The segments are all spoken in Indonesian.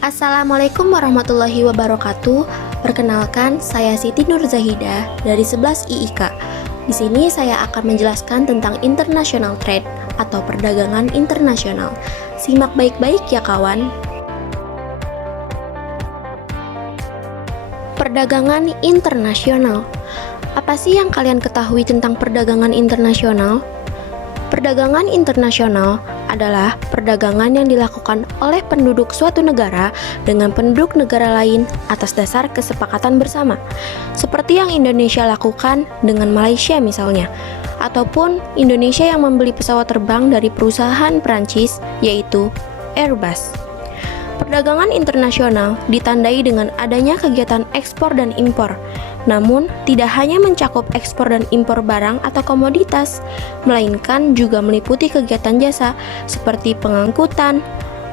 Assalamualaikum warahmatullahi wabarakatuh. Perkenalkan, saya Siti Nur Zahidah dari 11 IIK. Di sini saya akan menjelaskan tentang international trade atau perdagangan internasional. Simak baik-baik ya kawan. Perdagangan internasional. Apa sih yang kalian ketahui tentang perdagangan internasional? Perdagangan internasional adalah perdagangan yang dilakukan oleh penduduk suatu negara dengan penduduk negara lain atas dasar kesepakatan bersama, seperti yang Indonesia lakukan dengan Malaysia misalnya, ataupun Indonesia yang membeli pesawat terbang dari perusahaan Prancis, yaitu Airbus. Perdagangan internasional ditandai dengan adanya kegiatan ekspor dan impor. Namun, tidak hanya mencakup ekspor dan impor barang atau komoditas, melainkan juga meliputi kegiatan jasa seperti pengangkutan,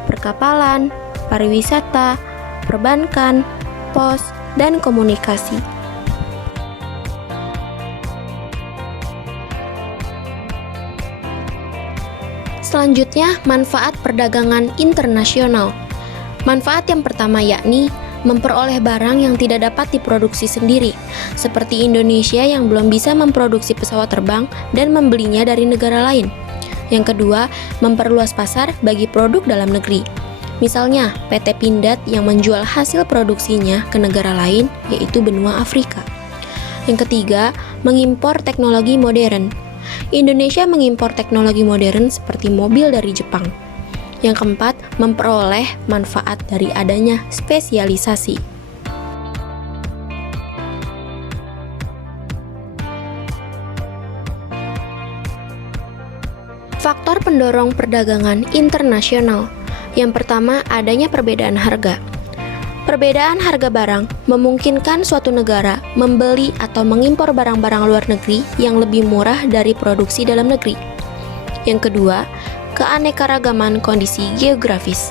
perkapalan, pariwisata, perbankan, pos, dan komunikasi. Selanjutnya, manfaat perdagangan internasional. Manfaat yang pertama yakni memperoleh barang yang tidak dapat diproduksi sendiri, seperti Indonesia yang belum bisa memproduksi pesawat terbang dan membelinya dari negara lain. Yang kedua, memperluas pasar bagi produk dalam negeri. Misalnya, PT Pindad yang menjual hasil produksinya ke negara lain, yaitu benua Afrika. Yang ketiga, mengimpor teknologi modern. Indonesia mengimpor teknologi modern seperti mobil dari Jepang. Yang keempat, memperoleh manfaat dari adanya spesialisasi. Faktor pendorong perdagangan internasional. Yang pertama, adanya perbedaan harga. Perbedaan harga barang memungkinkan suatu negara membeli atau mengimpor barang-barang luar negeri yang lebih murah dari produksi dalam negeri. Yang kedua, keanekaragaman kondisi geografis.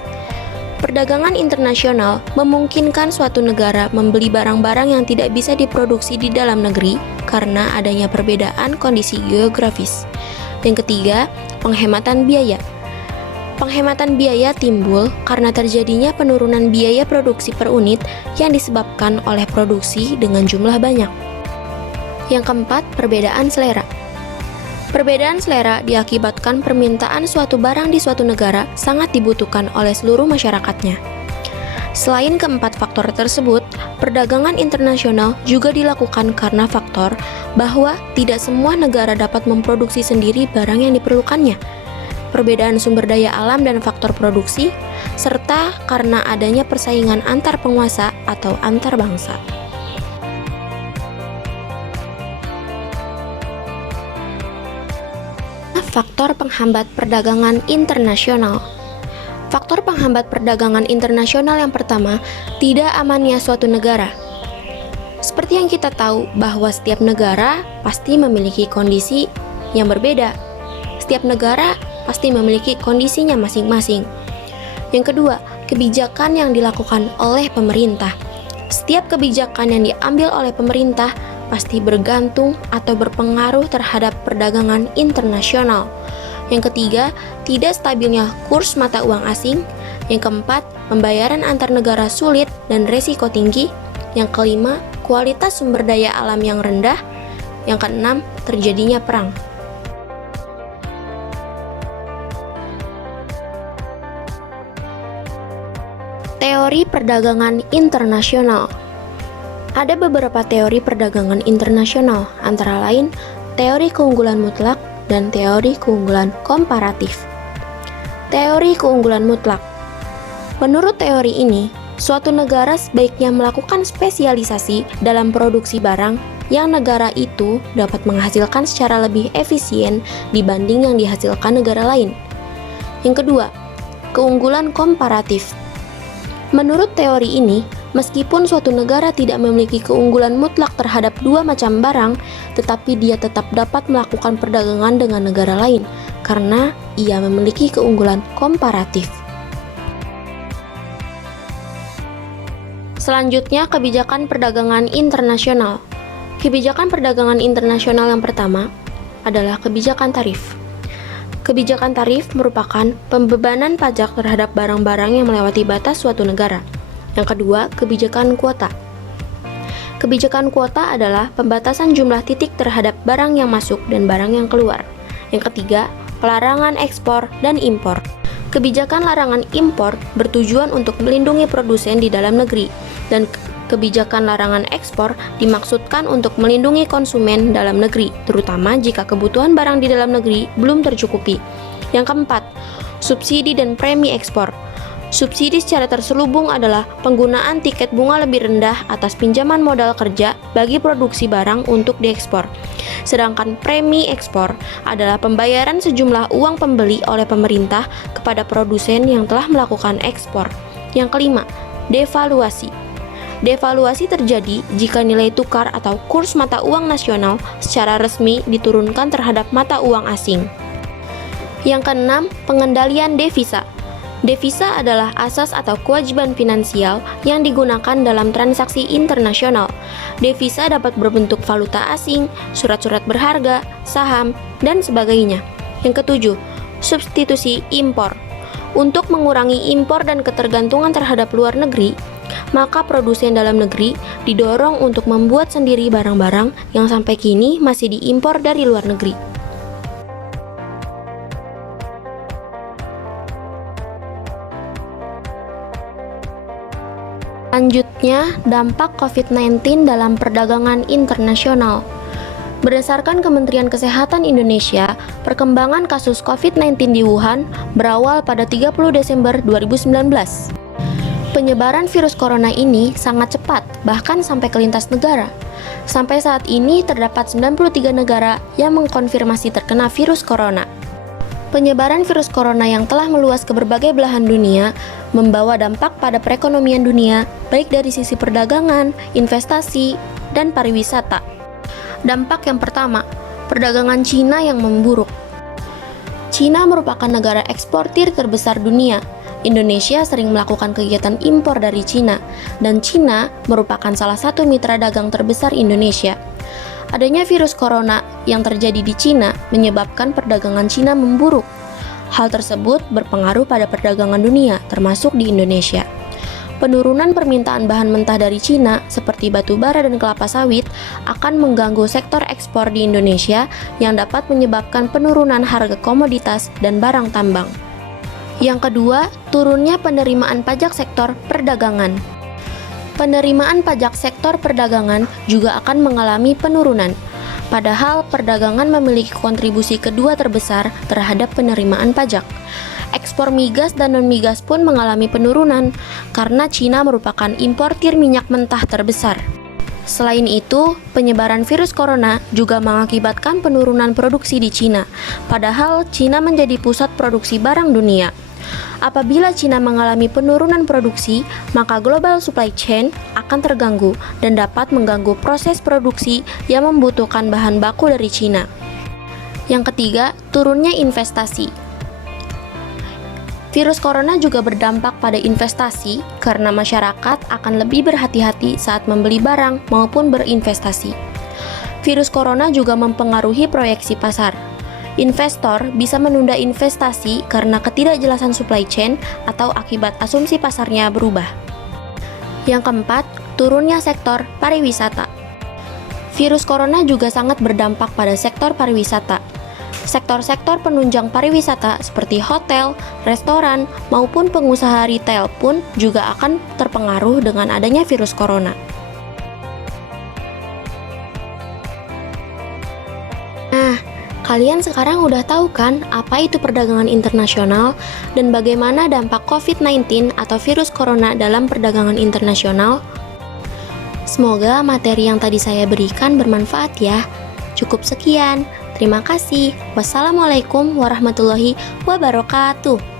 Perdagangan internasional memungkinkan suatu negara membeli barang-barang yang tidak bisa diproduksi di dalam negeri karena adanya perbedaan kondisi geografis. Yang ketiga, penghematan biaya. Penghematan biaya timbul karena terjadinya penurunan biaya produksi per unit yang disebabkan oleh produksi dengan jumlah banyak. Yang keempat, perbedaan selera. Perbedaan selera diakibatkan permintaan suatu barang di suatu negara sangat dibutuhkan oleh seluruh masyarakatnya. Selain keempat faktor tersebut, perdagangan internasional juga dilakukan karena faktor bahwa tidak semua negara dapat memproduksi sendiri barang yang diperlukannya, perbedaan sumber daya alam dan faktor produksi, serta karena adanya persaingan antar penguasa atau antar bangsa. Faktor penghambat perdagangan internasional. Faktor penghambat perdagangan internasional yang pertama, tidak amannya suatu negara. Seperti yang kita tahu bahwa setiap negara pasti memiliki kondisi yang berbeda. Setiap negara pasti memiliki kondisinya masing-masing. Yang kedua, kebijakan yang dilakukan oleh pemerintah. Setiap kebijakan yang diambil oleh pemerintah pasti bergantung atau berpengaruh terhadap perdagangan internasional. Yang ketiga, tidak stabilnya kurs mata uang asing. Yang keempat, pembayaran antar negara sulit dan resiko tinggi. Yang kelima, kualitas sumber daya alam yang rendah. Yang keenam, terjadinya perang. Teori perdagangan internasional. Ada beberapa teori perdagangan internasional, antara lain teori keunggulan mutlak dan teori keunggulan komparatif. Teori keunggulan mutlak. Menurut teori ini, suatu negara sebaiknya melakukan spesialisasi dalam produksi barang yang negara itu dapat menghasilkan secara lebih efisien dibanding yang dihasilkan negara lain. Yang kedua, keunggulan komparatif. Menurut teori ini, meskipun suatu negara tidak memiliki keunggulan mutlak terhadap dua macam barang, tetapi dia tetap dapat melakukan perdagangan dengan negara lain karena ia memiliki keunggulan komparatif. Selanjutnya, kebijakan perdagangan internasional. Kebijakan perdagangan internasional yang pertama adalah kebijakan tarif. Kebijakan tarif merupakan pembebanan pajak terhadap barang-barang yang melewati batas suatu negara. Yang kedua, kebijakan kuota. Kebijakan kuota adalah pembatasan jumlah titik terhadap barang yang masuk dan barang yang keluar. Yang ketiga, pelarangan ekspor dan impor. Kebijakan larangan impor bertujuan untuk melindungi produsen di dalam negeri, dan kebijakan larangan ekspor dimaksudkan untuk melindungi konsumen dalam negeri, terutama jika kebutuhan barang di dalam negeri belum tercukupi. Yang keempat, subsidi dan premi ekspor. Subsidi secara terselubung adalah penggunaan tiket bunga lebih rendah atas pinjaman modal kerja bagi produksi barang untuk diekspor. Sedangkan premi ekspor adalah pembayaran sejumlah uang pembeli oleh pemerintah kepada produsen yang telah melakukan ekspor. Yang kelima, devaluasi. Devaluasi terjadi jika nilai tukar atau kurs mata uang nasional secara resmi diturunkan terhadap mata uang asing. Yang keenam, pengendalian devisa. Devisa adalah asas atau kewajiban finansial yang digunakan dalam transaksi internasional. Devisa dapat berbentuk valuta asing, surat-surat berharga, saham, dan sebagainya. Yang ketujuh, substitusi impor. Untuk mengurangi impor dan ketergantungan terhadap luar negeri, maka produsen dalam negeri didorong untuk membuat sendiri barang-barang yang sampai kini masih diimpor dari luar negeri. Selanjutnya, dampak COVID-19 dalam perdagangan internasional. Berdasarkan Kementerian Kesehatan Indonesia, perkembangan kasus COVID-19 di Wuhan berawal pada 30 Desember 2019. Penyebaran virus corona ini sangat cepat, bahkan sampai ke lintas negara. Sampai saat ini terdapat 93 negara yang mengkonfirmasi terkena virus corona. Penyebaran virus corona yang telah meluas ke berbagai belahan dunia membawa dampak pada perekonomian dunia, baik dari sisi perdagangan, investasi, dan pariwisata. Dampak yang pertama, perdagangan Cina yang memburuk. Cina merupakan negara eksportir terbesar dunia. Indonesia sering melakukan kegiatan impor dari Cina, dan Cina merupakan salah satu mitra dagang terbesar Indonesia. Adanya virus corona yang terjadi di Cina menyebabkan perdagangan Cina memburuk. Hal tersebut berpengaruh pada perdagangan dunia, termasuk di Indonesia. Penurunan permintaan bahan mentah dari Cina, seperti batu bara dan kelapa sawit, akan mengganggu sektor ekspor di Indonesia yang dapat menyebabkan penurunan harga komoditas dan barang tambang. Yang kedua, turunnya penerimaan pajak sektor perdagangan. Penerimaan pajak sektor perdagangan juga akan mengalami penurunan, padahal perdagangan memiliki kontribusi kedua terbesar terhadap penerimaan pajak. Ekspor migas dan non-migas pun mengalami penurunan karena Cina merupakan importir minyak mentah terbesar. Selain itu, penyebaran virus corona juga mengakibatkan penurunan produksi di Cina, padahal Cina menjadi pusat produksi barang dunia. Apabila Cina mengalami penurunan produksi, maka global supply chain akan terganggu dan dapat mengganggu proses produksi yang membutuhkan bahan baku dari Cina. Yang ketiga, turunnya investasi. Virus corona juga berdampak pada investasi karena masyarakat akan lebih berhati-hati saat membeli barang maupun berinvestasi. Virus corona juga mempengaruhi proyeksi pasar. Investor bisa menunda investasi karena ketidakjelasan supply chain atau akibat asumsi pasarnya berubah. Yang keempat, turunnya sektor pariwisata. Virus corona juga sangat berdampak pada sektor pariwisata. Sektor-sektor penunjang pariwisata seperti hotel, restoran, maupun pengusaha retail pun juga akan terpengaruh dengan adanya virus corona. Nah, kalian sekarang udah tahu kan apa itu perdagangan internasional dan bagaimana dampak COVID-19 atau virus corona dalam perdagangan internasional? Semoga materi yang tadi saya berikan bermanfaat ya. Cukup sekian. Terima kasih. Wassalamualaikum warahmatullahi wabarakatuh.